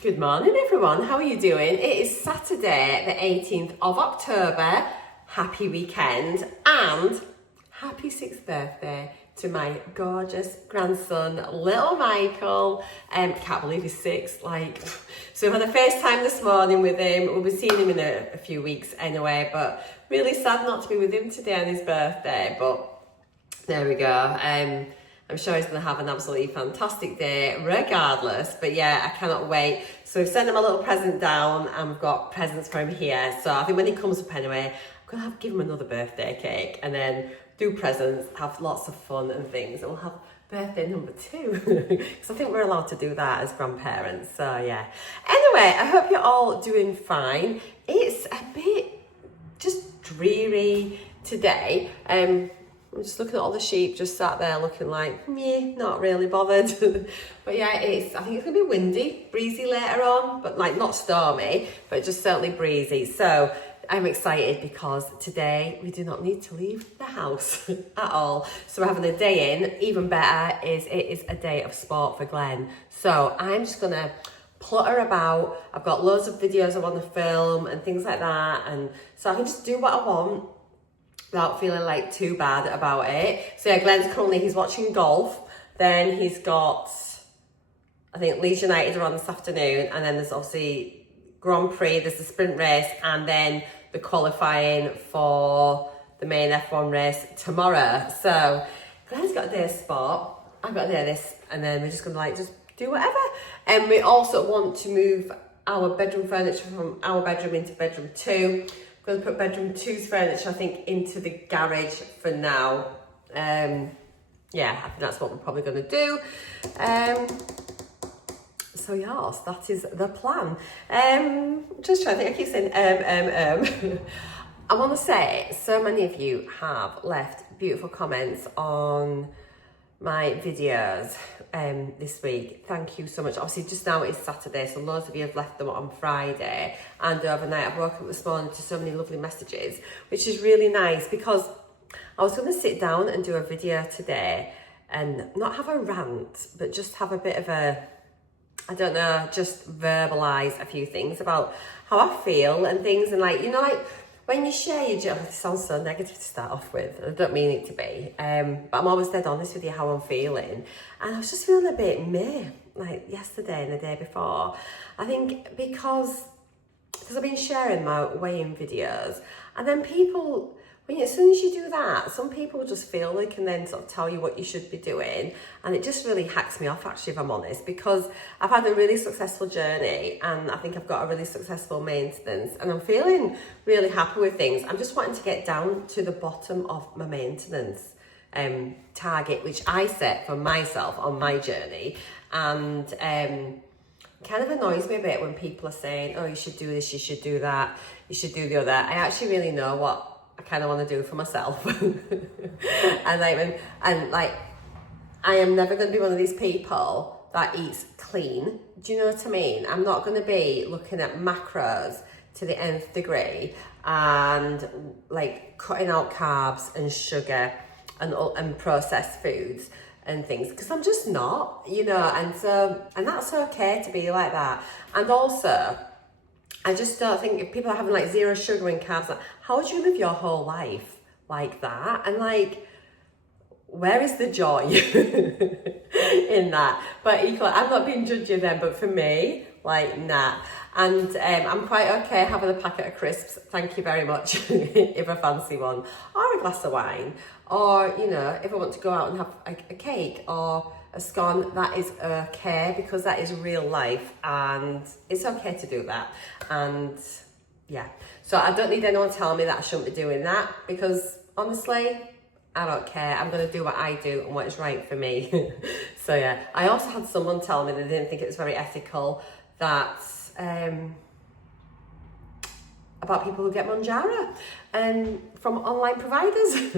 Good morning everyone, how are you doing? It is Saturday the 18th of October. Happy weekend and happy 6th birthday to my gorgeous grandson, little Michael. Can't believe he's 6, so we had a FaceTime this morning with him. We'll be seeing him in a few weeks anyway, but really sad not to be with him today on his birthday, but there we go. I'm sure he's going to have an absolutely fantastic day regardless. But yeah, I cannot wait. So we've sent him a little present down and we've got presents for him here. So I think when he comes up anyway, I'm going to give him another birthday cake and then do presents, have lots of fun and things. And we'll have birthday number 2. Because I think we're allowed to do that as grandparents. So yeah. Anyway, I hope you're all doing fine. It's a bit just dreary today. I'm just looking at all the sheep just sat there looking like, meh, not really bothered. But yeah, I think it's going to be windy, breezy later on, but not stormy, but just certainly breezy. So I'm excited because today we do not need to leave the house at all. So we're having a day in. Even better is it is a day of sport for Glen. So I'm just going to plutter about. I've got loads of videos I want to film and things like that. And so I can just do what I want without feeling too bad about it. So yeah, Glen's currently, he's watching golf. Then he's got, I think Leeds United are on this afternoon. And then there's obviously Grand Prix, there's the sprint race, and then the qualifying for the main F1 race tomorrow. So Glen's got a day of sport, I've got a day of this, and then we're just gonna just do whatever. And we also want to move our bedroom furniture from our bedroom into bedroom 2. Going to put bedroom 2's furniture, I think, into the garage for now. Yeah, I think that's what we're probably going to do. So yes, that is the plan. Just trying to think, I keep saying I want to say, so many of you have left beautiful comments on my videos this week. Thank you so much. Obviously just now it's Saturday, so loads of you have left them on Friday and overnight. I've woken up this morning to so many lovely messages, which is really nice because I was going to sit down and do a video today and not have a rant, but just have a bit of a, I don't know, just verbalise a few things about how I feel and things. And when you share your journey, it sounds so negative to start off with. I don't mean it to be. But I'm always dead honest with you how I'm feeling. And I was just feeling a bit meh, yesterday and the day before. I think because I've been sharing my weighing videos. And then people, as soon as you do that, some people just feel they can then sort of tell you what you should be doing. And it just really hacks me off, actually, if I'm honest, because I've had a really successful journey and I think I've got a really successful maintenance and I'm feeling really happy with things. I'm just wanting to get down to the bottom of my maintenance target, which I set for myself on my journey. And kind of annoys me a bit when people are saying, oh, you should do this, you should do that, you should do the other. I actually really know what I kind of want to do for myself. I am never going to be one of these people that eats clean. Do you know what I mean? I'm not going to be looking at macros to the nth degree and cutting out carbs and sugar and processed foods and things, because I'm just not, and that's okay to be like that. And also, I just don't think if people are having 0 sugar and carbs, how do you live your whole life like that? And where is the joy in that? But equally, I'm not being judgy then, but for me, nah. And I'm quite okay having a packet of crisps, thank you very much, if I fancy one, or a glass of wine, or, if I want to go out and have a cake or a scone, that is okay, because that is real life and it's okay to do that. And yeah, so I don't need anyone telling me that I shouldn't be doing that, because honestly, I don't care. I'm going to do what I do and what is right for me. So yeah, I also had someone tell me they didn't think it was very ethical that about people who get Mounjaro from online providers.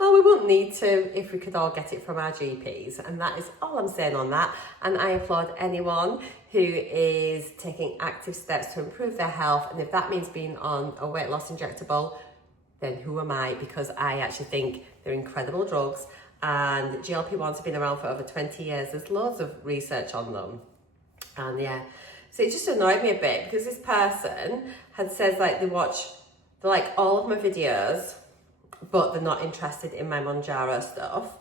Well, we wouldn't need to if we could all get it from our GPs, and that is all I'm saying on that. And I applaud anyone who is taking active steps to improve their health, and if that means being on a weight loss injectable, then who am I? Because I actually think they're incredible drugs, and GLP-1s have been around for over 20 years. There's loads of research on them, and yeah. So it just annoyed me a bit because this person had said like they like all of my videos, but they're not interested in my Mounjaro stuff.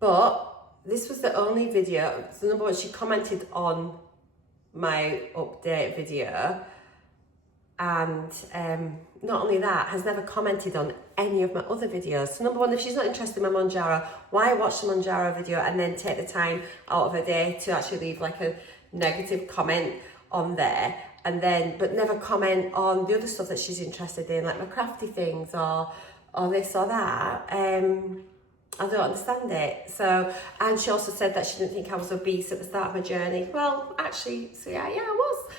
But this was the only video, so number one, she commented on my update video, and not only that, has never commented on any of my other videos. So number one, if she's not interested in my Mounjaro, why watch the Mounjaro video and then take the time out of her day to actually leave like a negative comment on there, and then but never comment on the other stuff that she's interested in, like my crafty things or this or that. I don't understand it. So, and she also said that she didn't think I was obese at the start of my journey. Well, actually, so yeah, I was.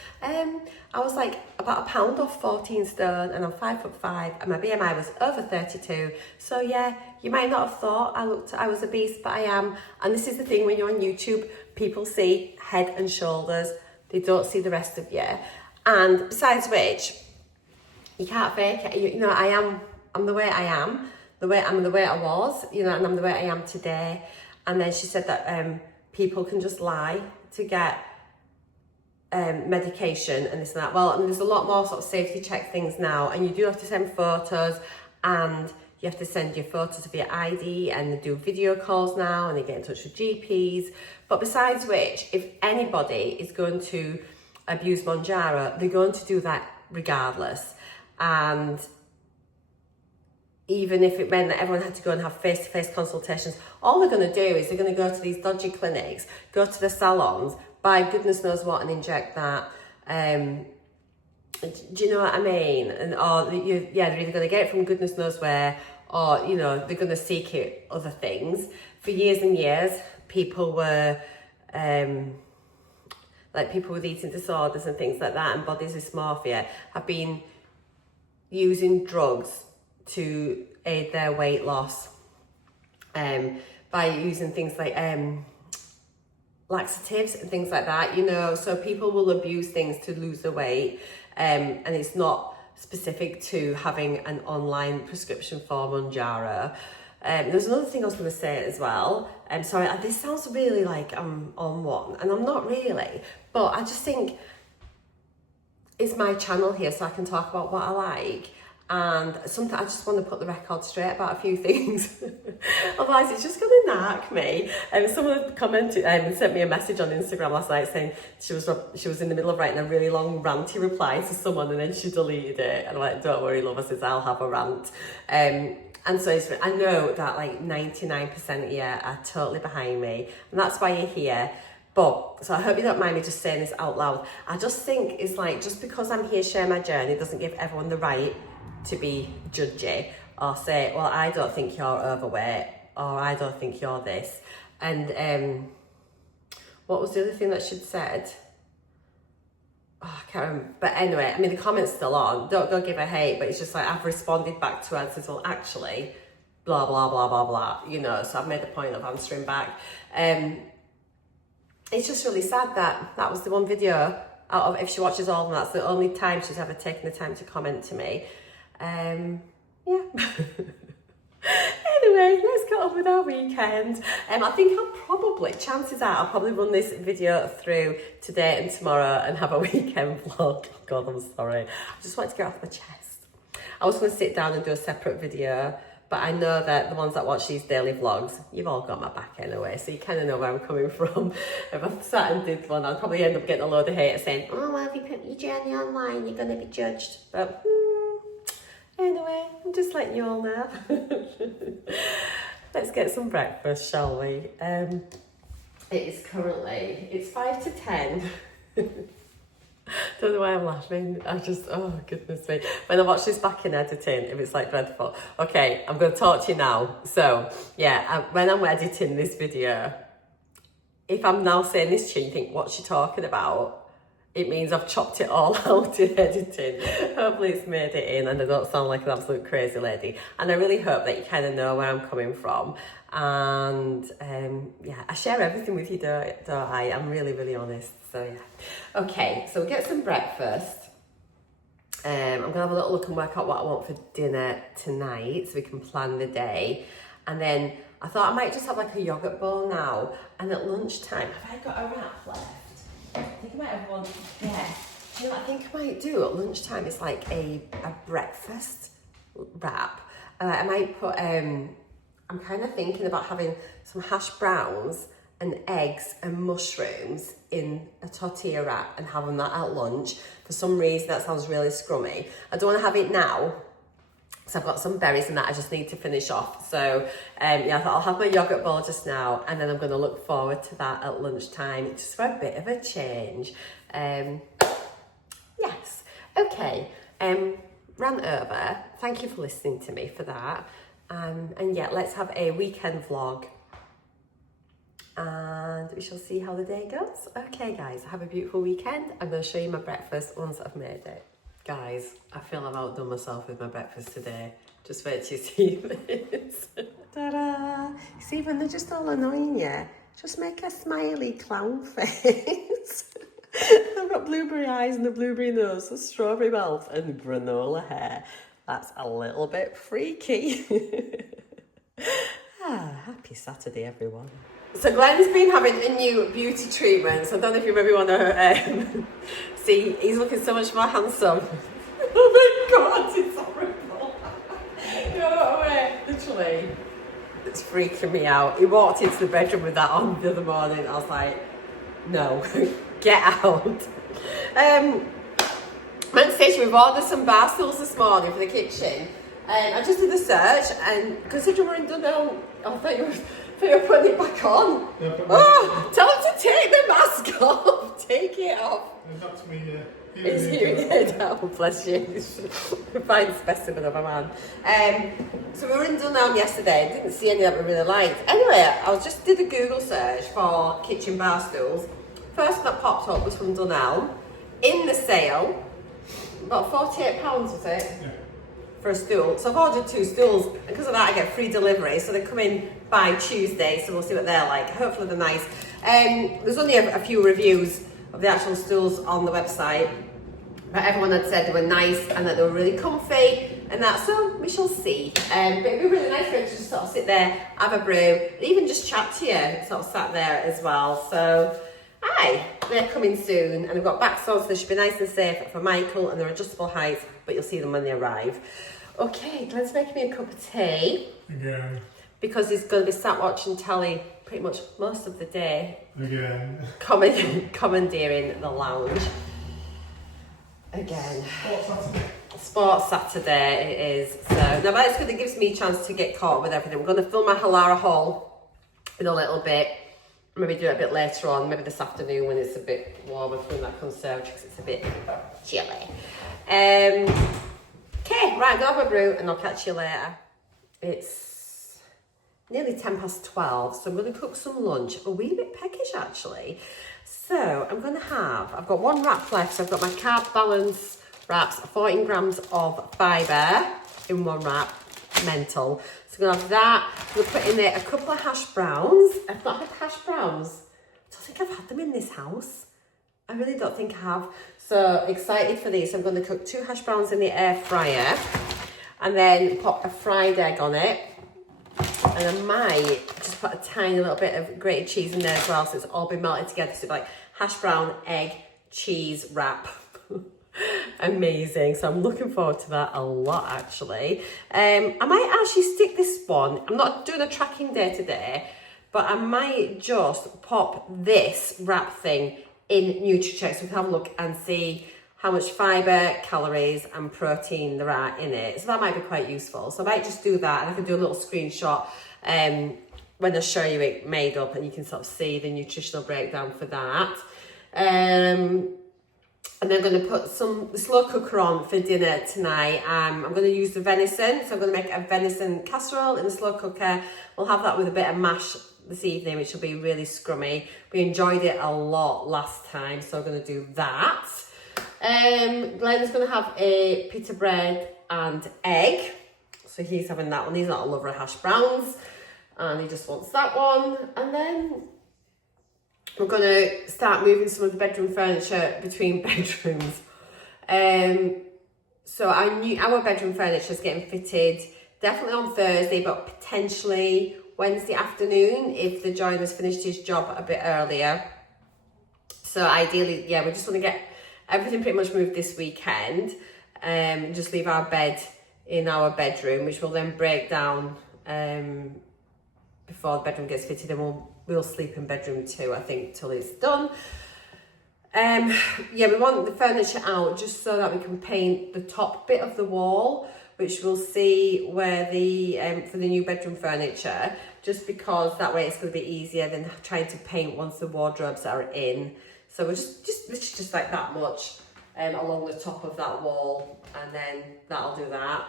I was like about a pound off 14 stone, and I'm 5'5", and my BMI was over 32. So yeah, you might not have thought I was obese, but I am. And this is the thing, when you're on YouTube, people see head and shoulders. They don't see the rest of you. And besides which, you can't fake it. You know, I'm the way I am. The way I was, you know, and I'm the way I am today. And then she said that people can just lie to get medication and this and that. Well, and there's a lot more sort of safety check things now, and you do have to send photos, and you have to send your photos of your ID, and they do video calls now, and they get in touch with GPs. But besides which, if anybody is going to abuse Mounjaro, they're going to do that regardless. And even if it meant that everyone had to go and have face-to-face consultations, all they're going to do is they're going to go to these dodgy clinics, go to the salons, buy goodness knows what and inject that. Do you know what I mean? And they're either going to get it from goodness knows where, or, you know, they're going to seek it other things. For years and years, people were, like people with eating disorders and things like that, and body dysmorphia, have been using drugs to aid their weight loss by using things like laxatives and things like that, you know. So people will abuse things to lose their weight, and it's not specific to having an online prescription for Mounjaro. There's another thing I was going to say as well. Sorry, this sounds really like I'm on one, and I'm not really, but I just think it's my channel here, so I can talk about what I like. And sometimes I just want to put the record straight about a few things. Otherwise, it's just going to narc me. Someone commented and sent me a message on Instagram last night saying she was in the middle of writing a really long ranty reply to someone, and then she deleted it. And I'm like, don't worry, love, I says I'll have a rant. And so I know that like 99% of you are totally behind me, and that's why you're here. But, so I hope you don't mind me just saying this out loud. I just think it's like, just because I'm here sharing my journey doesn't give everyone the right to be judgy or say, well, I don't think you're overweight, or I don't think you're this. And what was the other thing that she'd said? Oh, I can't remember. But anyway, I mean, the comment's still on. Don't go give her hate, but it's just like I've responded back to her and says, well, actually, blah, blah, blah, blah, blah, you know, so I've made a point of answering back. It's just really sad that that was the one video out of, if she watches all of them, that's the only time she's ever taken the time to comment to me. Yeah. Anyway, let's get on with our weekend. I think chances are I'll probably run this video through today and tomorrow and have a weekend vlog. Oh God, I'm sorry. I just wanted to get off my chest. I was going to sit down and do a separate video, but I know that the ones that watch these daily vlogs, you've all got my back anyway, so you kind of know where I'm coming from. If I sat and did one, I'll probably end up getting a load of haters saying, oh, well, if you put your journey online, you're going to be judged. But anyway, I'm just letting you all know. Let's get some breakfast, shall we? It's 5 to 10. Don't know why I'm laughing. Oh goodness me. When I watch this back in editing, if it's like dreadful. Okay, I'm going to talk to you now. So yeah, when I'm editing this video, if I'm now saying this to you, you think, what's she talking about? It means I've chopped it all out in editing. Hopefully it's made it in and I don't sound like an absolute crazy lady. And I really hope that you kind of know where I'm coming from. And yeah, I share everything with you, don't I? I'm really, really honest. So yeah. Okay, so we'll get some breakfast. I'm going to have a little look and work out what I want for dinner tonight so we can plan the day. And then I thought I might just have like a yogurt bowl now. And at lunchtime, have I got a wrap left? I think I might have one there. You know what I think I might do at lunchtime? It's like a breakfast wrap. I might put, I'm kind of thinking about having some hash browns and eggs and mushrooms in a tortilla wrap and having that at lunch. For some reason, that sounds really scrummy. I don't want to have it now, because I've got some berries and that I just need to finish off. So yeah, I thought I'll have my yogurt bowl just now, and then I'm going to look forward to that at lunchtime, just for a bit of a change. Yes, okay, rant over. Thank you for listening to me for that. And yeah, let's have a weekend vlog, and we shall see how the day goes. Okay guys, have a beautiful weekend. I'm going to show you my breakfast once I've made it. Guys, I feel I've outdone myself with my breakfast today. Just wait till you see this. Ta-da! See, when they're just all annoying you, just make a smiley clown face. I've got blueberry eyes and a blueberry nose, a strawberry mouth and granola hair. That's a little bit freaky. Happy Saturday, everyone. So Glen's been having a new beauty treatment, so I don't know if you maybe want to see, he's looking so much more handsome. Oh my God, it's horrible. No way, literally, it's freaking me out. He walked into the bedroom with that on the other morning. I was like, no, get out. Marcea, we've ordered some bar stools this morning for the kitchen. I just did a search, and considering we're in Dunelm, I thought you were putting it back on. Yeah, tell him to take the mask off. Take it off. That's me, He's hearing it now, bless you. A fine specimen of a man. So we were in Dunelm yesterday, didn't see any that we really liked. Anyway, I just did a Google search for kitchen bar stools. First one that popped up was from Dunelm, in the sale, about £48 was it? Yeah. For a stool. So I've ordered 2 stools, and because of that I get free delivery, so they come in by Tuesday, so we'll see what they're like. Hopefully they're nice. There's only a few reviews of the actual stools on the website, but everyone had said they were nice and that they were really comfy and that, so we shall see. But it'd be really nice for them to just sort of sit there, have a brew, even just chat to you, sort of sat there as well. So aye, they're coming soon, and they've got back so they should be nice and safe for Michael, and they're adjustable heights, but you'll see them when they arrive. Okay, Glen's making me a cup of tea. Again. Because he's going to be sat watching telly pretty much most of the day. Again. Commandeering the lounge. Again. Sports Saturday it is. So now that's good, it gives me a chance to get caught up with everything. We're going to film my Halara haul in a little bit. Maybe do it a bit later on, maybe this afternoon when it's a bit warmer from that conservatory because it's a bit chilly. Okay, right, I'm going to have a brew and I'll catch you later. It's nearly 12:10, so I'm going to cook some lunch. A wee bit peckish actually. So I'm going to I've got 1 wrap left, so I've got my carb balance wraps, 14 grams of fibre in 1 wrap, mental. So I'm going to have that. I'm going to put in there a couple of hash browns. I've not had hash browns. I don't think I've had them in this house. I really don't think I have. So excited for these. So I'm going to cook 2 hash browns in the air fryer and then pop a fried egg on it. And I might just put a tiny little bit of grated cheese in there as well, so it's all been melted together. So like hash brown, egg, cheese wrap. Amazing. So I'm looking forward to that a lot actually. I might actually stick this one. I'm not doing a tracking day today, but I might just pop this wrap thing in NUTRACHECK so we can have a look and see how much fibre, calories and protein there are in it. So that might be quite useful. So I might just do that, and I can do a little screenshot when I show you it made up, and you can sort of see the nutritional breakdown for that. And then I'm going to put the slow cooker on for dinner tonight. I'm going to use the venison, so I'm going to make a venison casserole in the slow cooker. We'll have that with a bit of mash this evening, which will be really scrummy. We enjoyed it a lot last time, so I'm going to do that. Glen's going to have a pita bread and egg, so he's having that one. He's not a lover of hash browns, and he just wants that one. And then we're going to start moving some of the bedroom furniture between bedrooms. So our bedroom furniture is getting fitted definitely on Thursday, but potentially Wednesday afternoon if the joiner's finished his job a bit earlier. So ideally, yeah, we just want to get everything pretty much moved this weekend. Just leave our bed in our bedroom, which will then break down before the bedroom gets fitted, and we'll sleep in bedroom 2, I think, till it's done. Yeah, we want the furniture out just so that we can paint the top bit of the wall, which we'll see where the for the new bedroom furniture, just because that way it's going to be easier than trying to paint once the wardrobes are in. So we're just like that much along the top of that wall, and then that'll do that.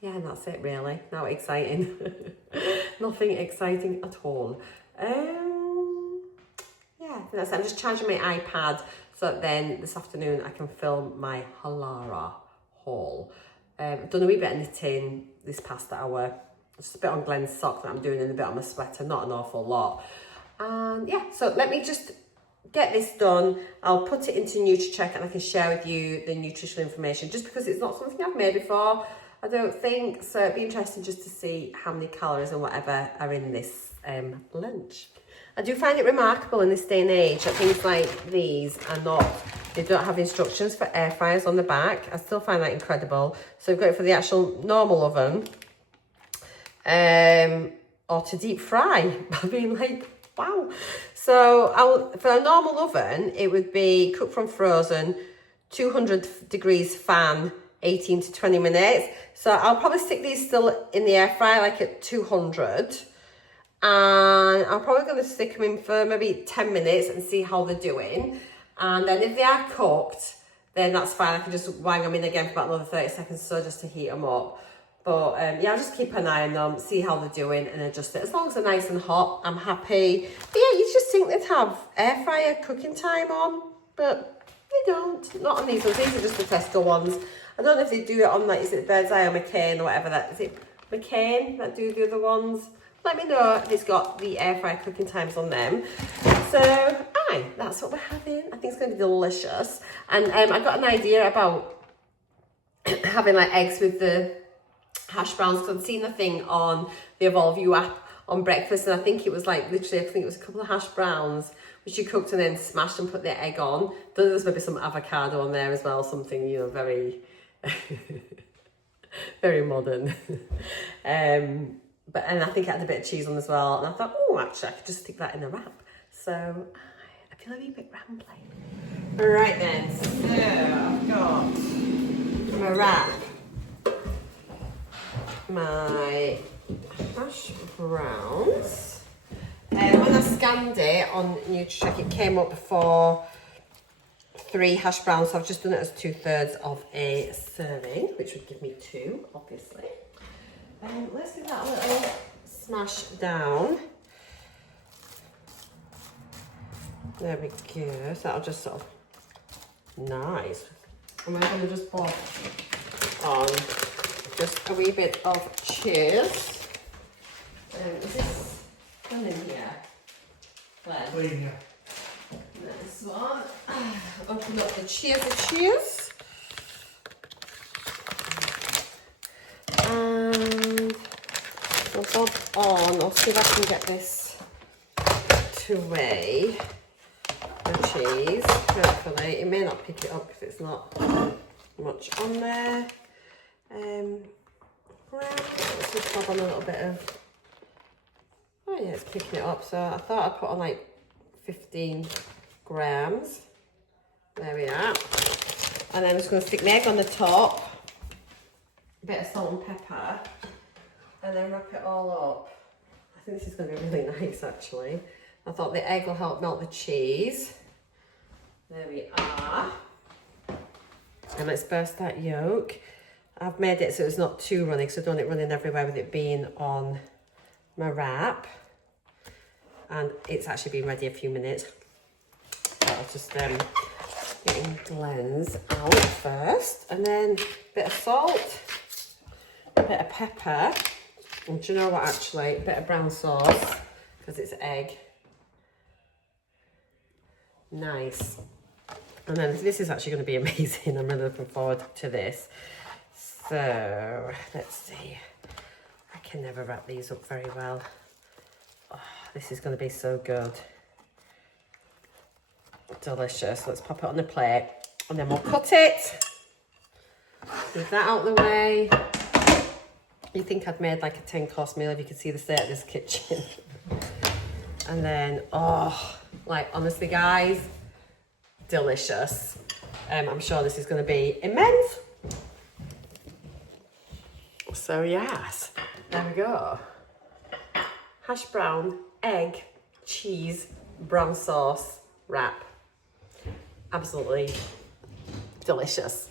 Yeah, and that's it really. Not exciting. Nothing exciting at all. Yeah, that's it. I'm just charging my iPad so that then this afternoon I can film my Halara haul. I've done a wee bit of knitting this past hour. Just a bit on Glen's sock that I'm doing and a bit on my sweater, not an awful lot. And yeah, so let me just get this done. I'll put it into NUTRACHECK and I can share with you the nutritional information, just because it's not something I've made before, I don't think. So it'd be interesting just to see how many calories and whatever are in this lunch. I do find it remarkable in this day and age that things like these they don't have instructions for air fryers on the back. I still find that incredible. So we've got it for the actual normal oven or to deep fry. I mean, like, wow. So for a normal oven, it would be cook from frozen, 200 degrees fan, 18 to 20 minutes. So I'll probably stick these still in the air fryer, like at 200. And I'm probably going to stick them in for maybe 10 minutes and see how they're doing. And then if they are cooked, then that's fine. I can just wang them in again for about another 30 seconds or so, just to heat them up. But yeah, I'll just keep an eye on them, see how they're doing, and adjust it. As long as they're nice and hot, I'm happy. But yeah, you just think they'd have air fryer cooking time on, but they don't. Not on these ones. These are just the Tesco ones. I don't know if they do it on, like, is it Bird's Eye or McCain or whatever that is. It McCain that do the other ones? Let me know if it's got the air fryer cooking times on them. So, aye, that's what we're having. I think it's going to be delicious. And I got an idea about having like eggs with the hash browns, because I'd seen a thing on the Evolve You app on breakfast, and I think it was like literally, I think it was a couple of hash browns which you cooked and then smashed and put the egg on. There was maybe some avocado on there as well, something, you know, very, very modern. And I think it had a bit of cheese on as well. And I thought, oh, actually, I could just stick that in a wrap. So I feel a wee bit rambling. All right then, so I've got my wrap, my hash browns. When I scanned it on NUTRACHECK, it came up for 3 hash browns. So I've just done it as 2/3 of a serving, which would give me 2, obviously. Let's give that a little smash down. There we go. So that'll just sort of nice. And we're going to just put on just a wee bit of cheese. Is this one in here? Glen? Clean, yeah. This one. Open up the cheese. And we'll bob on. I'll see if I can get this to weigh the cheese. Hopefully, it may not pick it up if it's not much on there. Let's just bob on a little bit of. Oh yeah, it's picking it up. So I thought I'd put on like 15 grams. There we are. And then I'm just going to stick my egg on the top. A bit of salt and pepper, and then wrap it all up. I think this is going to be really nice, actually. I thought the egg will help melt the cheese. There we are. And let's burst that yolk. I've made it so it's not too runny, because I don't want it running everywhere with it being on my wrap. And it's actually been ready a few minutes. So I'll just getting Glen's out first, and then a bit of salt. A bit of pepper, and do you know what, actually, a bit of brown sauce, because it's egg. Nice. And then this is actually going to be amazing. I'm really looking forward to this. So, let's see. I can never wrap these up very well. Oh, this is going to be so good. delicious. Let's pop it on the plate and then we'll cut it. Move that out of the way. You'd think I'd made like a 10-course meal if you could see the state of this kitchen. And then, oh, like honestly guys, delicious. I'm sure this is going to be immense. So yes, there we go. Hash brown, egg, cheese, brown sauce wrap. Absolutely delicious.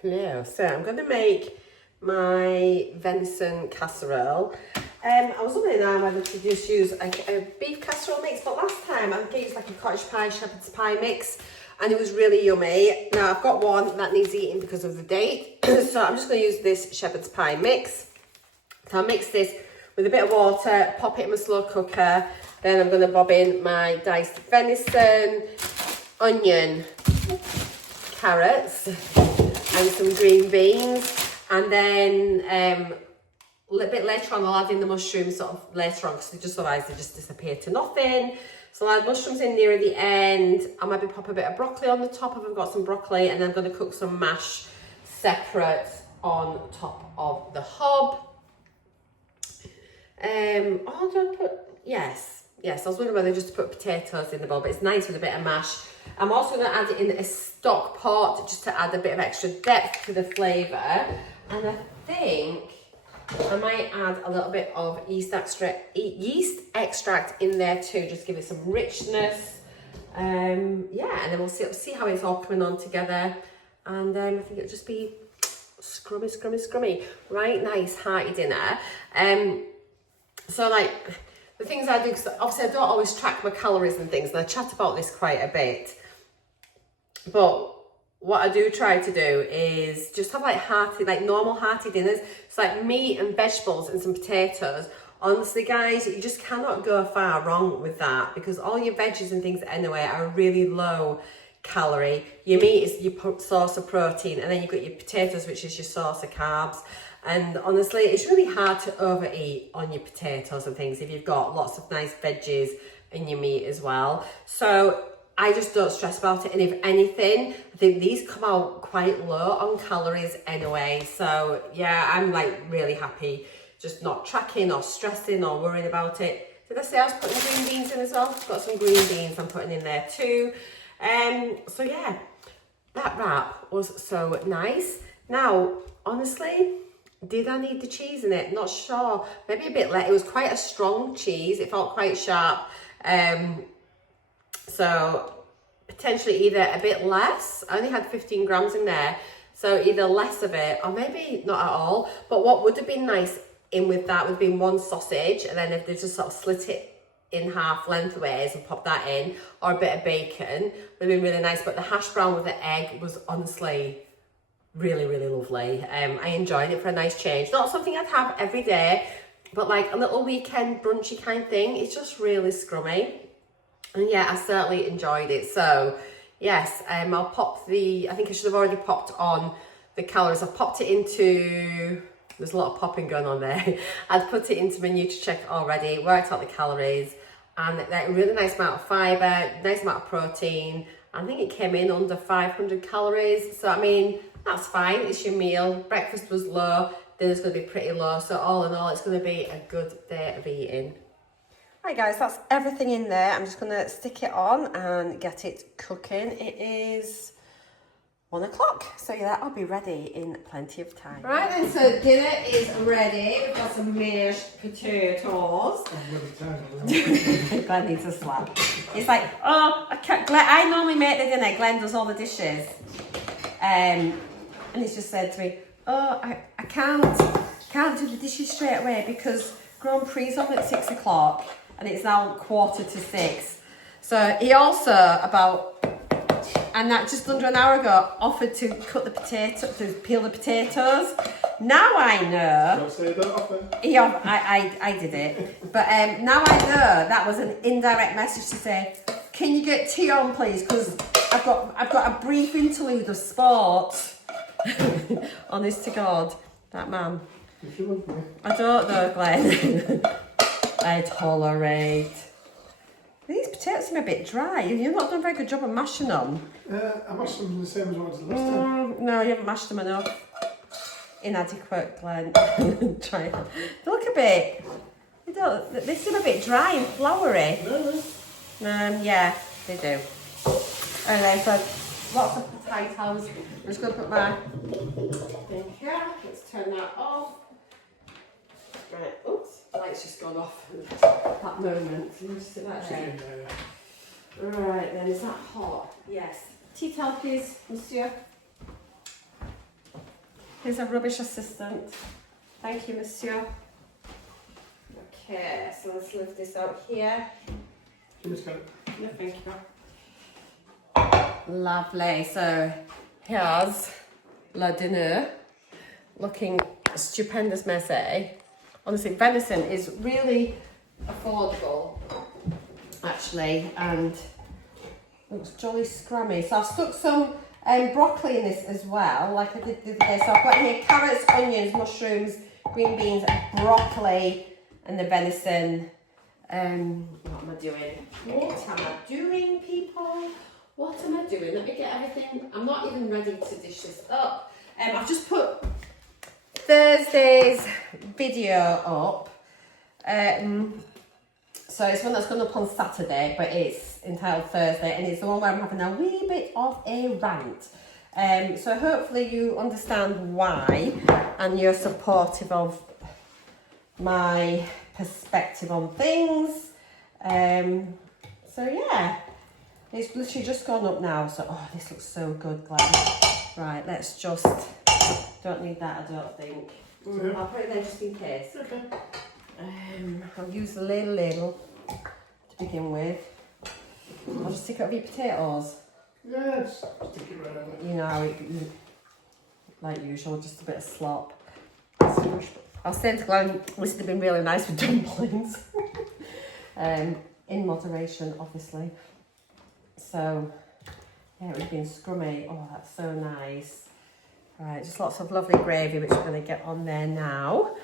Hello, so I'm going to make my venison casserole. I was wondering now whether to just use a beef casserole mix, but last time I used like a cottage pie, shepherd's pie mix, and it was really yummy. Now I've got one that needs eating because of the date, so I'm just going to use this shepherd's pie mix. So I'll mix this with a bit of water, pop it in my slow cooker, then I'm going to bob in my diced venison, onion, carrots, and some green beans, and then a little bit later on I'll add in the mushrooms sort of later on, because otherwise they just disappear to nothing. So I'll add mushrooms in near the end. I might be pop a bit of broccoli on the top if I've got some broccoli, and then I'm going to cook some mash separate on top of the hob. Oh, do I put, yes, I was wondering whether just to put potatoes in the bowl, but it's nice with a bit of mash. I'm also going to add it in a stock pot just to add a bit of extra depth to the flavour. And I think I might add a little bit of yeast extract in there too, just give it some richness. Yeah, and then we'll see how it's all coming on together. And I think it'll just be scrummy. Right, nice hearty dinner. So like the things I do, because obviously I don't always track my calories and things, and I chat about this quite a bit. But what I do try to do is just have like hearty, like normal hearty dinners. It's like meat and vegetables and some potatoes. Honestly, guys, you just cannot go far wrong with that, because all your veggies and things anyway are really low calorie. Your meat is your source of protein, and then you've got your potatoes, which is your source of carbs. And honestly, it's really hard to overeat on your potatoes and things if you've got lots of nice veggies in your meat as well. So I just don't stress about it. And if anything, I think these come out quite low on calories anyway. So yeah, I'm like really happy just not tracking or stressing or worrying about it. Did I say I was putting green beans in as well? I've got some green beans I'm putting in there too. So yeah, that wrap was so nice. Now, honestly, did I need the cheese in it? Not sure. Maybe a bit less. It was quite a strong cheese. It felt quite sharp. So potentially either a bit less. I only had 15 grams in there. So either less of it or maybe not at all. But what would have been nice in with that would have been one sausage. And then if they just sort of slit it in half lengthways and pop that in, or a bit of bacon, would have been really nice. But the hash brown with the egg was honestly really lovely. I enjoyed it for a nice change. Not something I'd have every day, but like a little weekend brunchy kind of thing. It's just really scrummy, and yeah, I certainly enjoyed it. So yes, I'll pop the, I think I should have already popped on the calories. I've popped it into, there's a lot of popping going on there. I'd put it into my NUTRACHECK already, worked out the calories, and a really nice amount of fibre, nice amount of protein. I think it came in under 500 calories. So I mean, that's fine, it's your meal. Breakfast was low, dinner's going to be pretty low. So all in all, it's going to be a good day of eating. Right guys, that's everything in there. I'm just going to stick it on and get it cooking. It is 1 o'clock, so yeah, I'll be ready in plenty of time. Right then, so dinner is ready. We've got some mashed potatoes. Glen needs a slap. It's like, oh, Glen, I normally make the dinner. Glen does all the dishes. And he's just said to me, oh, I can't do the dishes straight away because Grand Prix on at 6 o'clock and it's now 5:45. So he also and that just under an hour ago, offered to cut the to peel the potatoes. Now I know. Don't say that often. I did it. But now I know that was an indirect message to say, can you get tea on please? Because I've got a brief interlude of sport. Honest to God, that man. If you love me. I don't know, Glen. I tolerate. These potatoes seem a bit dry. You've not done a very good job of mashing them. I mashed them the same as I did last time. No, you haven't mashed them enough. Inadequate, Glen. Try it. They look a bit... They seem a bit dry and floury. Really? Yeah, they do. Okay, so lots of potatoes. I'm just going to put my thing here. Let's turn that off. Right, oops, the light's just gone off at that moment. Can you just sit that there? Yeah. Right then, is that hot? Yes. Tea towel, please, monsieur. Here's a rubbish assistant. Thank you, monsieur. Okay, so let's lift this out here. You just got it. No, thank you. Lovely. So here's le dîner. Looking stupendous, Marcea. Honestly, venison is really affordable, actually, and looks jolly scrummy. So I've stuck some broccoli in this as well, like I did the other day. So I've got here carrots, onions, mushrooms, green beans, broccoli, and the venison. What am I doing? What am I doing, people? What am I doing? Let me get everything. I'm not even ready to dish this up. I've just put Thursday's video up. So it's one that's gone up on Saturday, but it's entitled Thursday, and it's the one where I'm having a wee bit of a rant. So hopefully you understand why, and you're supportive of my perspective on things. So yeah, it's literally just gone up now. So this looks so good, Glen. Right, let's just. Don't need that, I don't think. I'll put it there just in case. Okay. I'll use the ladle to begin with. I'll just stick it over your potatoes. Yeah, just stick it right over. You know, like usual, just a bit of slop. I was saying to Glen, this would have been really nice with dumplings. In moderation, obviously. So, yeah, it would have been scrummy. Oh, that's so nice. Right, just lots of lovely gravy, which we're going to get on there now.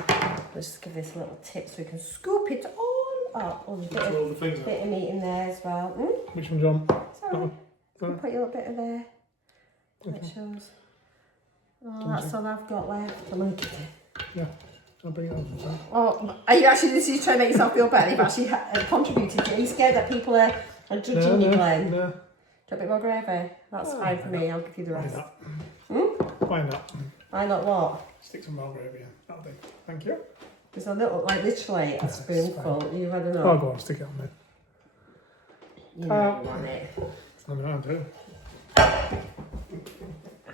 Let's just give this a little tip so we can scoop it all up. Oh, there's a bit of meat in there as well. Which one's on? Sorry. Put your little bit of there. Okay. That shows. Oh, that's all I've got left. I'm going to get it. Yeah, I'll bring it over. Oh, are you actually this is trying to make yourself feel better? You've actually contributed. Are you scared that people are judging you, Glen? No. Do you want a bit more gravy? That's fine for me. I'll give you the rest. Why not? Why not what? Stick some more gravy in. That'll do. Thank you. There's a little, like literally a spoonful. You've had enough. Oh, go on, stick it on there. You know you want it. I'm around too.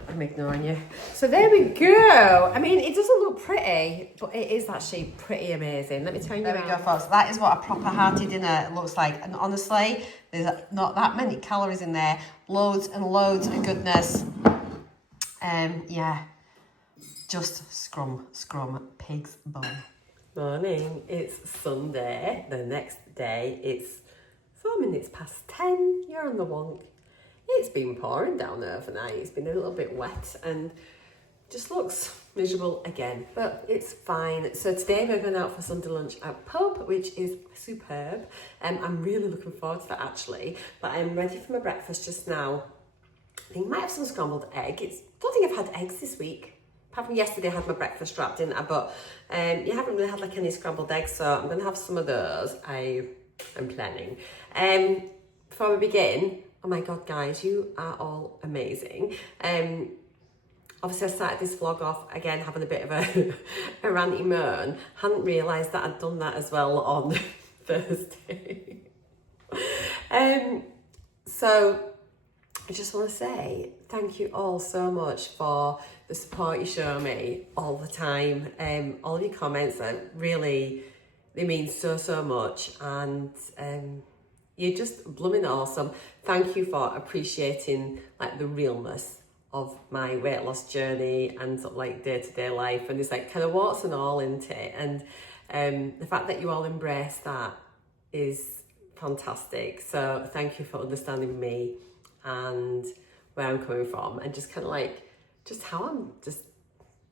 I'm ignoring you. So there we go. I mean, it doesn't look pretty, but it is actually pretty amazing. Let me tell you. There we go, folks. That is what a proper hearty dinner looks like. And honestly, there's not that many calories in there. Loads and loads of goodness. Yeah, just scrum, pig's bum. Morning, it's Sunday. The next day, it's 4 minutes past 10. You're on the wonk. It's been pouring down overnight. It's been a little bit wet and just looks miserable again, but it's fine. So today we're going out for Sunday lunch at pub, which is superb. I'm really looking forward to that actually, but I'm ready for my breakfast just now. I think I might have some scrambled egg. I don't think I've had eggs this week. Apart from yesterday I had my breakfast wrap, didn't I? But you haven't really had like any scrambled eggs, so I'm going to have some of those. I'm planning. Before we begin, oh my God, guys, you are all amazing. Obviously I started this vlog off, again, having a bit of a ranty moan. Hadn't realised that I'd done that as well on Thursday. So I just want to say thank you all so much for the support you show me all the time. All of your comments are really, they mean so much, and you're just blooming awesome. Thank you for appreciating like the realness of my weight loss journey and sort of like day-to-day life, and it's like kind of warts and all into it, and the fact that you all embrace that is fantastic. So thank you for understanding me and where I'm coming from, and just kind of like just how I'm just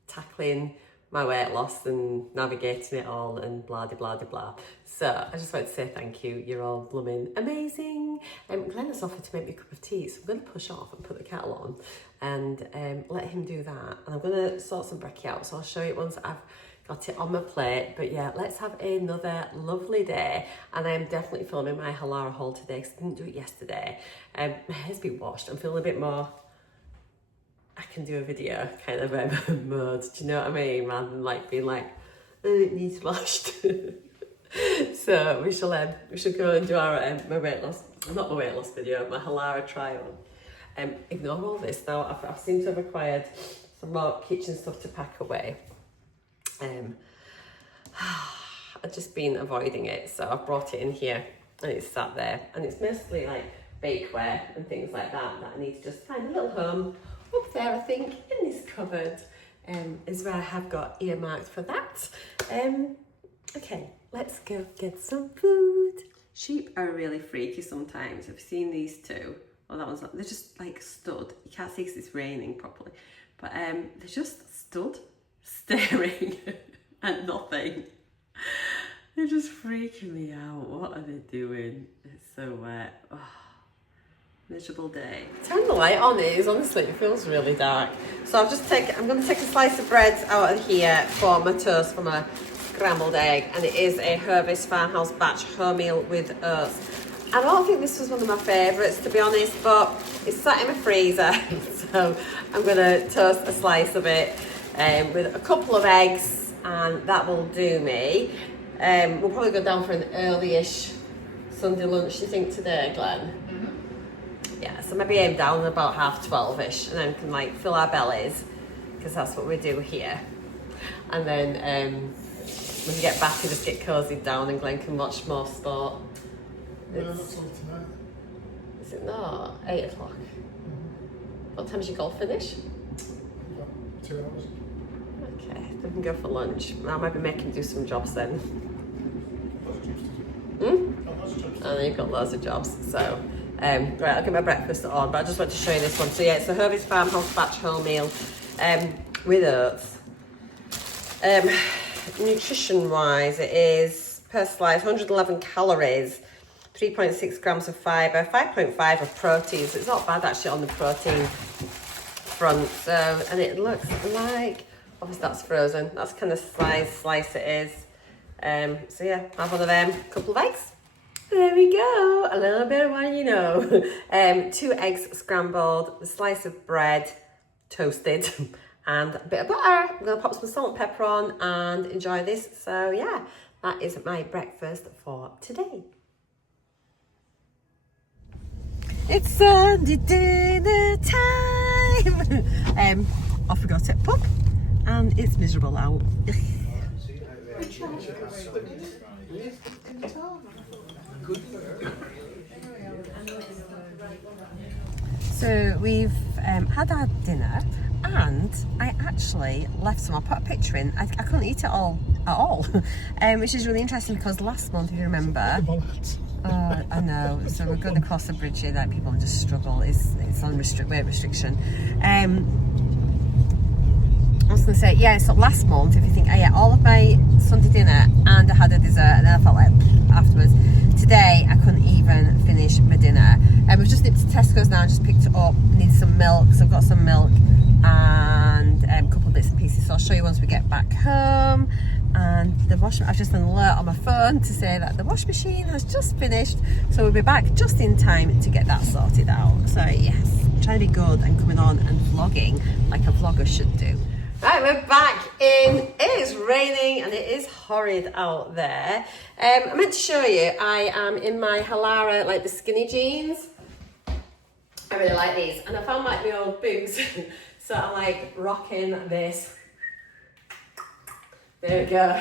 tackling my weight loss and navigating it all and blah de blah de blah. So I just wanted to say thank you. You're all blooming amazing. Glen has offered to make me a cup of tea, so I'm going to push off and put the kettle on and let him do that. And I'm going to sort some brekkie out, so I'll show you once I've got it on my plate. But yeah, let's have another lovely day. And I'm definitely filming my Halara haul today because I didn't do it yesterday. My hair's been washed. I'm feeling a bit more, I can do a video kind of mode, do you know what I mean? Rather than like being like, oh, it needs washed. So we shall go and do our my weight loss, not my weight loss video, my Halara try on. Ignore all this now. I've seemed to have acquired some more kitchen stuff to pack away. I've just been avoiding it, so I've brought it in here and it's sat there, and it's mostly like bakeware and things like that I need to just find a little home. Up there, I think, in this cupboard is where I have got earmarked for that. Okay, let's go get some food. Sheep are really freaky sometimes. Have you seen these two? Well, that one's not. They're just like stood. You can't see because it's raining properly. But they're just stood, staring at nothing. They're just freaking me out. What are they doing? It's so wet. Oh. Miserable day. Turn the light on, honestly, it feels really dark. So I'm going to take a slice of bread out of here for my toast for my scrambled egg, and it is a Hervis Farmhouse batch wholemeal with oats. I don't think this was one of my favourites, to be honest, but it's sat in my freezer, so I'm going to toast a slice of it with a couple of eggs, and that will do me. We'll probably go down for an early-ish Sunday lunch, do you think, today, Glen? Yeah, so maybe aim down about 12:30ish, and then we can like fill our bellies, because that's what we do here. And then when we get back and just get cozied down, and Glen can watch more sport. No, that's all tonight. Is it not? 8 o'clock. What time's your golf finish? About 2 hours. Okay, then we can go for lunch. I might be making do some jobs then. Lots of jobs to do. Lots of jobs. And you've got loads of jobs, so. Right, I'll get my breakfast on, but I just want to show you this one. So yeah, it's a Hervis Farmhouse batch wholemeal with oats. Nutrition-wise, it is per slice 111 calories, 3.6 grams of fibre, 5.5 of protein. So it's not bad actually on the protein front. So, and it looks like, obviously that's frozen. That's kind of slice it is. So yeah, have one of them, couple of eggs. There we go, a little bit of what you know. 2 eggs scrambled, a slice of bread toasted, and a bit of butter. I'm gonna pop some salt and pepper on and enjoy this. So yeah, that is my breakfast for today. It's Sunday dinner time. Off we go to pub, and it's miserable out. So we've had our dinner, and I actually left some. I'll put a picture in. I couldn't eat it all at all, which is really interesting because last month, if you remember, I know. So we're going to cross the bridge here that people just struggle. It's on weight restriction. I was going to say, yeah, so last month, if you think, I ate all of my Sunday dinner and I had a dessert, and then I felt like afterwards. Today, I couldn't even finish my dinner. We've just nipped to Tesco's now, just picked it up, need some milk, so I've got some milk and a couple of bits and pieces, so I'll show you once we get back home. And the I've just an alert on my phone to say that the wash machine has just finished, so we'll be back just in time to get that sorted out. So yes, trying to be good and coming on and vlogging like a vlogger should do. Right, we're back in. It is raining and it is horrid out there. I meant to show you, I am in my Halara, like the skinny jeans. I really like these, and I found like my old boots. So I'm like rocking this. There we go.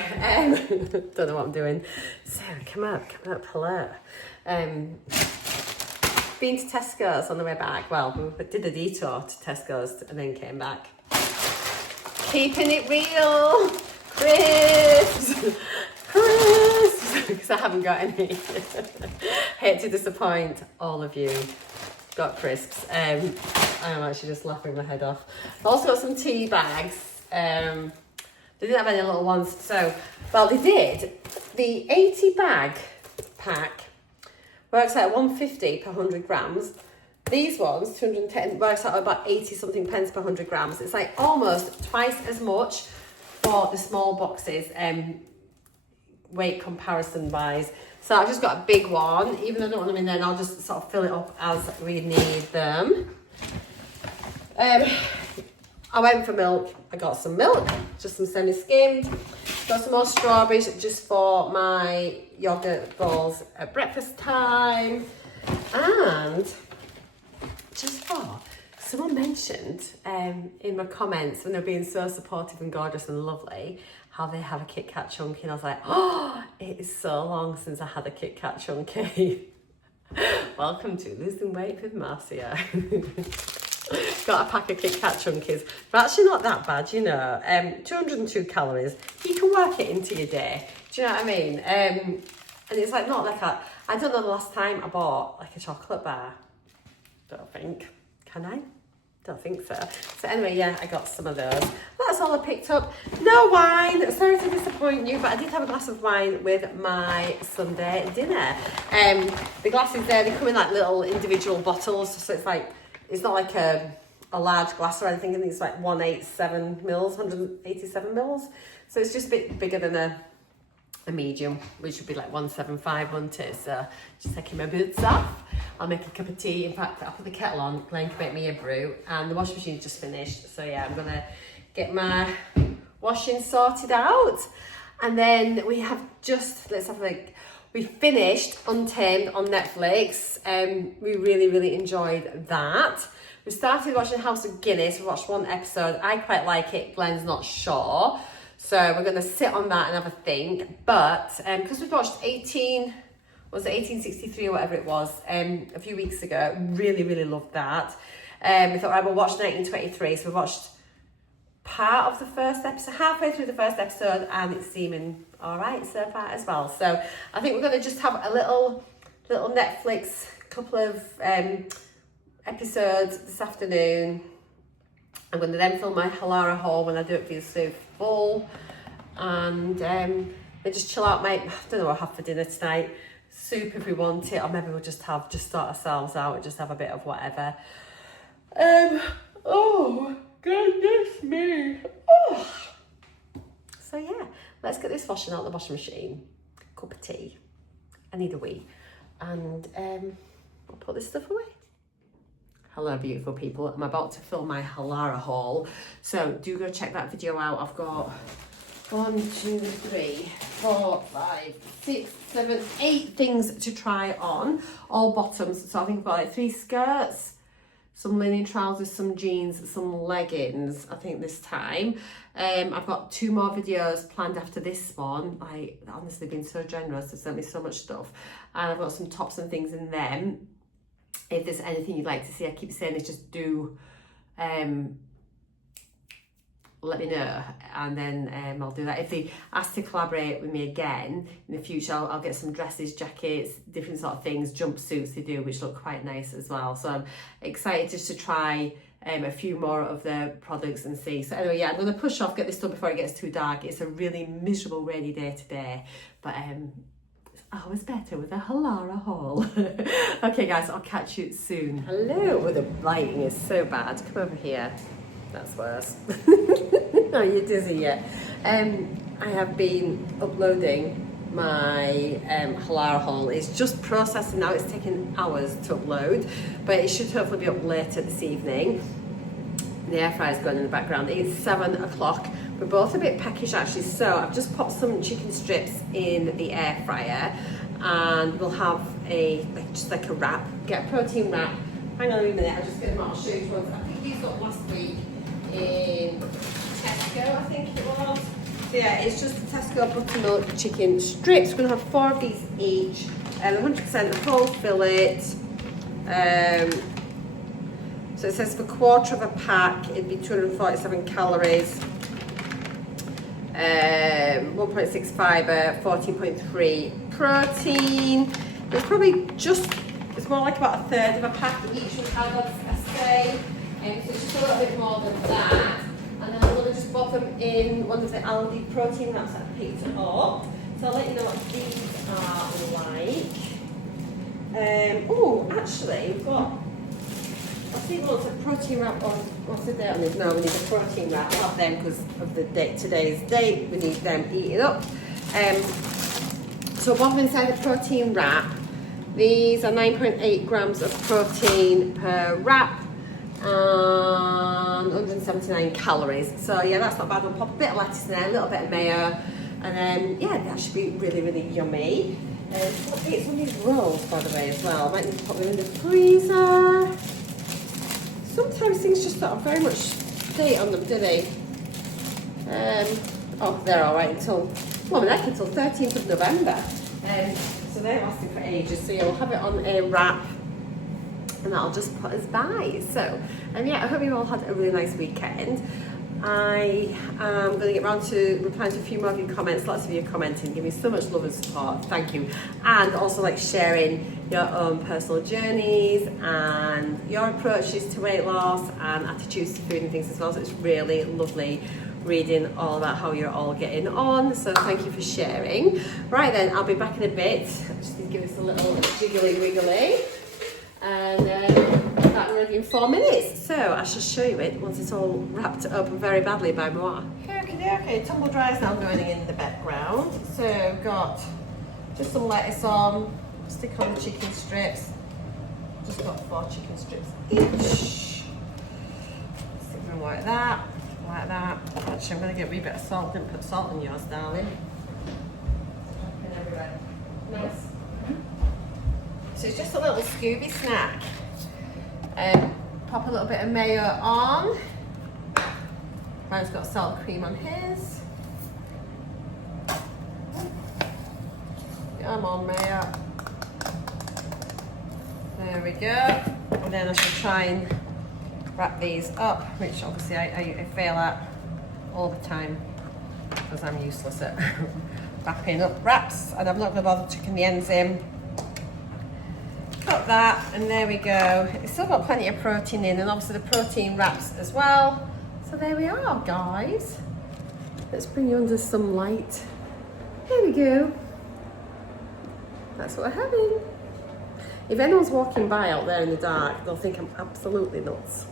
Don't know what I'm doing. So come up, hello. Been to Tesco's on the way back. Well, we did a detour to Tesco's and then came back. Keeping it real, crisps, because I haven't got any. Hate to disappoint all of you. Got crisps. I'm actually just laughing my head off. I've also got some tea bags. They didn't have any little ones, so, well, they did. The 80 bag pack works out at 150 per 100 grams. These ones, 210, works out at about 80 something pence per 100 grams. It's like almost twice as much for the small boxes, weight comparison wise. So I've just got a big one. Even though I don't want them in there, I'll just sort of fill it up as we need them. I went for milk. I got some milk, just some semi-skimmed. Got some more strawberries just for my yogurt balls at breakfast time. And just for, someone mentioned in my comments when they're being so supportive and gorgeous and lovely, how they have a Kit Kat chunky, and I was like, oh, it is so long since I had a Kit Kat chunky. Welcome to Losing Weight with Marcea. Got a pack of Kit Kat chunkies. But actually not that bad, you know. 202 calories. You can work it into your day. Do you know what I mean? And it's like not like I don't know the last time I bought like a chocolate bar. Don't think. Can I? Don't think so. So anyway, yeah, I got some of those. That's all I picked up. No wine. Sorry to disappoint you, but I did have a glass of wine with my Sunday dinner. The glasses there, they come in like little individual bottles. So it's like, it's not like a large glass or anything. I think it's like 187 mils, 187 mils. So it's just a bit bigger than a medium, which would be like 175, wouldn't it? So just taking my boots off. I'll make a cup of tea. In fact, I'll put the kettle on. Glen can make me a brew. And the washing machine's just finished. So yeah, I'm going to get my washing sorted out. And then we have just, we finished Untamed on Netflix. We really enjoyed that. We started watching House of Guinness. We watched one episode. I quite like it. Glen's not sure. So we're going to sit on that and have a think. But because we watched 1863 or whatever it was a few weeks ago, really loved that. We thought, right, we'll watch 1923. So we watched part of the first episode, halfway through the first episode, and it's seeming all right so far as well. So I think we're going to just have a little Netflix, couple of episodes this afternoon. I'm going to then film my Halara haul when I do it for you so full, and then just chill out, mate. I don't know what I'll have for dinner tonight. Soup if we want it, or maybe we'll just sort ourselves out and just have a bit of whatever. Oh goodness me. Oh. So yeah, let's get this washing out of the washing machine. Cup of tea. I need a wee, and I'll put this stuff away. Hello beautiful people, I'm about to film my Halara haul, so do go check that video out. I've got 1, 2, 3, 4, 5, 6, 7, 8 things to try on, all bottoms. So I think I've got like 3 skirts, some linen trousers, some jeans, some leggings, I think this time. I've got 2 more videos planned after this one. I honestly been so generous, they've sent me so much stuff, and I've got some tops and things in them. If there's anything you'd like to see, I keep saying is just do let me know, and then I'll do that. If they ask to collaborate with me again in the future, I'll get some dresses, jackets, different sort of things, jumpsuits they do, which look quite nice as well. So I'm excited just to try a few more of the products and see. So anyway, yeah, I'm going to push off, get this done before it gets too dark. It's a really miserable rainy day today, but always better with a Halara haul. Okay guys, I'll catch you soon. Hello, the lighting is so bad. Come over here. That's worse. Oh, you're dizzy yet. I have been uploading my Halara haul. It's just processing now. It's taken hours to upload, but it should hopefully be up later this evening. The air fryer's going in the background. It's 7 o'clock. We're both a bit peckish actually, so I've just popped some chicken strips in the air fryer, and we'll have just like a wrap. Get a protein wrap. Hang on a minute, I'll just get them out. I'll show you ones. I think these got last week in Tesco, I think it was. So yeah, it's just Tesco buttermilk chicken strips. We're gonna have 4 of these each, and 100% whole fillet. So it says for 1/4 of a pack, it'd be 247 calories, 1.6 fibre, 14.3 protein. It's probably it's more like about 1/3 of a pack each would have, I'd say. So it's just a little bit more than that. And then I'm going to just pop them in one of the Aldi protein wraps that I picked up. So I'll let you know what these are like. Oh, actually, we've got, I think we want a protein wrap on, what's the date on this? No, we need a protein wrap. We'll have them because of the date, today's date. We need them eaten up. So pop them inside the protein wrap. These are 9.8 grams of protein per wrap and 179 calories. So yeah, that's not bad. We'll pop a bit of lettuce in there, a little bit of mayo, and then yeah, that should be really, really yummy. I'll eat some of these rolls, by the way, as well. I might need to put them in the freezer. Sometimes things just don't have very much date on them, do they? Oh, they're all right until, well, they're until 13th of November. So they're lasting for ages. So you'll have it on a wrap, and that'll just put us by. So, yeah, I hope you all had a really nice weekend. I am going to get round to replying to a few more of your comments. Lots of you commenting, give me so much love and support. Thank you. And also like sharing your own personal journeys and your approaches to weight loss and attitudes to food and things as well. So it's really lovely reading all about how you're all getting on. So thank you for sharing. Right then, I'll be back in a bit. I just need to give us a little jiggly wiggly. And that ready in 4 minutes. So I shall show you it once it's all wrapped up very badly by Mawa. Okay, tumble dryer's now going in the background. So I've got just some lettuce on, stick on the chicken strips. Just got 4 chicken strips each. Stick them like that. Actually, I'm going to get a wee bit of salt. Didn't put salt in yours, darling. Everywhere. Nice. So it's just a little Scooby snack. Pop a little bit of mayo on. Ryan's got salt cream on his. Come on, mayo. There we go. And then I shall try and wrap these up, which obviously I fail at all the time because I'm useless at wrapping up wraps, and I'm not going to bother tucking the ends in. Got that, and there we go. It's still got plenty of protein in, and obviously the protein wraps as well. So there we are, guys. Let's bring you under some light. There we go. That's what we're having. If anyone's walking by out there in the dark, they'll think I'm absolutely nuts.